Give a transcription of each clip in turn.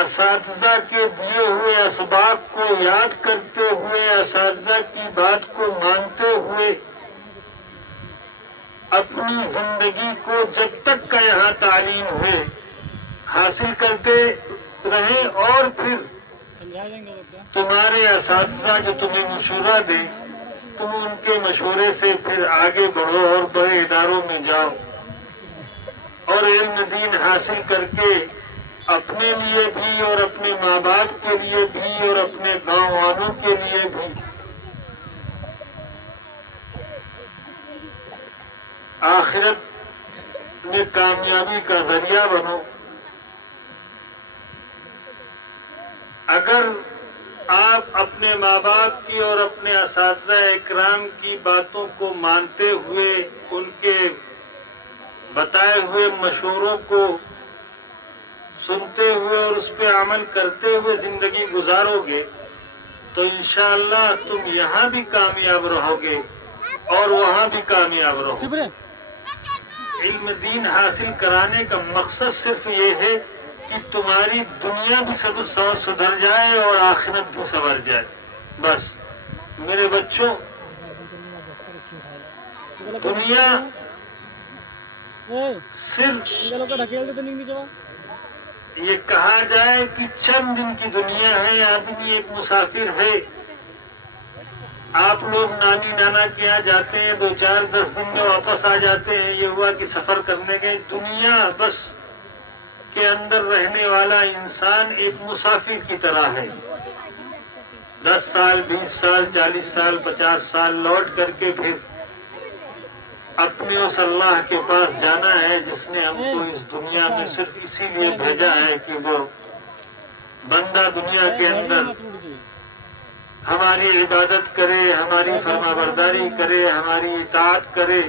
اساتذہ کے دیے ہوئے اسباق کو یاد کرتے ہوئے، اساتذہ کی بات کو مانتے ہوئے اپنی زندگی کو جب تک کا یہاں تعلیم ہے حاصل کرتے رہیں، اور پھر تمہارے اساتذہ جو تمہیں مشورہ دیں تم ان کے مشورے سے پھر آگے بڑھو اور بڑے اداروں میں جاؤ اور علم دین حاصل کر کے اپنے لیے بھی اور اپنے ماں باپ کے لیے بھی اور اپنے گاؤں والوں کے لیے بھی آخرت میں کامیابی کا ذریعہ بنو۔ اگر آپ اپنے ماں باپ کی اور اپنے اساتذہ اکرام کی باتوں کو مانتے ہوئے ان کے بتائے ہوئے مشوروں کو سنتے ہوئے اور اس پہ عمل کرتے ہوئے زندگی گزارو گے تو انشاءاللہ تم یہاں بھی کامیاب رہو گے اور وہاں بھی کامیاب رہو گے۔ علم دین حاصل کرانے کا مقصد صرف یہ ہے کہ تمہاری دنیا بھی سدھر جائے اور آخرت بھی سنور جائے۔ بس میرے بچوں، دنیا صرف یہ کہا جائے کہ چند دن کی دنیا ہے، آدمی ایک مسافر ہے۔ آپ لوگ نانی نانا کے یہاں جاتے ہیں، 2 4 10 دن میں واپس آ جاتے ہیں، یہ ہوا کہ سفر کرنے گئے۔ دنیا بس کے اندر رہنے والا انسان ایک مسافر کی طرح ہے۔ 10 سال 20 سال 40 سال 50 سال لوٹ کر کے پھر اپنے اس اللہ کے پاس جانا ہے جس نے ہم کو اس دنیا میں صرف اسی لیے بھیجا ہے کہ وہ بندہ دنیا کے اندر ہماری عبادت کرے، ہماری فرما برداری کرے، ہماری اطاعت کرے،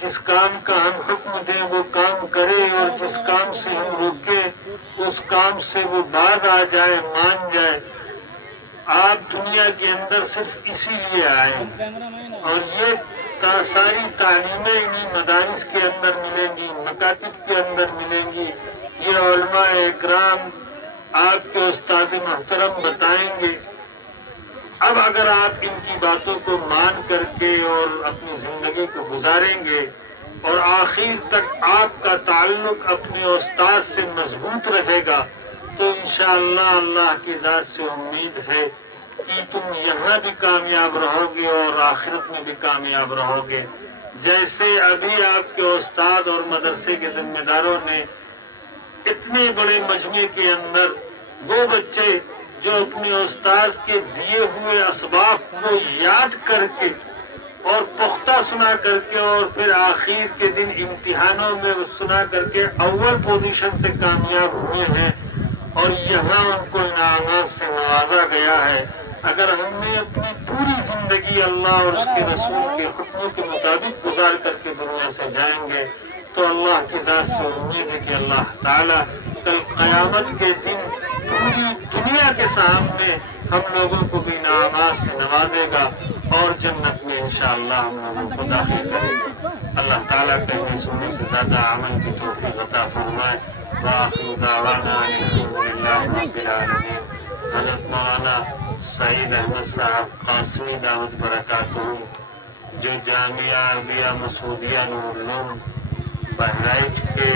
جس کام کا ہم حکم دیں وہ کام کرے اور جس کام سے ہم روکیں اس کام سے وہ باز آ جائے، مان جائے۔ آپ دنیا کے اندر صرف اسی لیے آئے ہیں اور یہ ساری تعلیمیں انہیں مدارس کے اندر ملیں گی، مکاتب کے اندر ملیں گی۔ یہ علماء اکرام آپ کے استاد محترم بتائیں گے۔ اب اگر آپ ان کی باتوں کو مان کر کے اور اپنی زندگی کو گزاریں گے اور آخر تک آپ کا تعلق اپنے استاد سے مضبوط رہے گا تو انشاءاللہ اللہ کی ذات سے امید ہے کہ تم یہاں بھی کامیاب رہو گے اور آخرت میں بھی کامیاب رہو گے۔ جیسے ابھی آپ کے استاد اور مدرسے کے ذمہ داروں نے اتنے بڑے مجمع کے اندر وہ بچے جو اپنے استاد کے دیے ہوئے اسباق کو یاد کر کے اور پختہ سنا کر کے اور پھر آخر کے دن امتحانوں میں سنا کر کے اول پوزیشن سے کامیاب ہوئے ہیں اور یہاں ان کو انعامات سے نوازا گیا ہے۔ اگر ہم نے اپنی پوری زندگی اللہ اور اس کے رسول کے حکموں کے مطابق گزار کر کے دنیا سے جائیں گے تو اللہ کی ذات سے امید ہے کہ اللہ تعالیٰ کل قیامت کے دن پوری دنیا کے سامنے ہم لوگوں کو بھی انعامات سے نوازے گا اور جنت میں انشاءاللہ ہم لوگوں کو داخل کرے گا۔ اللہ تعالیٰ کہنے سننے سے زیادہ عمل کی توفیق عطا فرمائے۔ وآخر دعوانا الحمدللہ رب العالمین۔ حضرت مولانا سعید احمد صاحب قاسمی دعوت برکاتہ جو جامعہ عربیہ مسعودیہ نور العلوم بہرائچ کے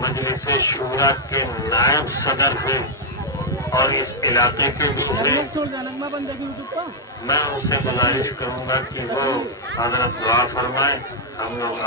مجلس شورا کے نائب صدر ہیں اور اس علاقے کے بھی ہیں، میں ان سے گزارش کروں گا کہ وہ حضرت دعا فرمائیں۔ ہم لوگ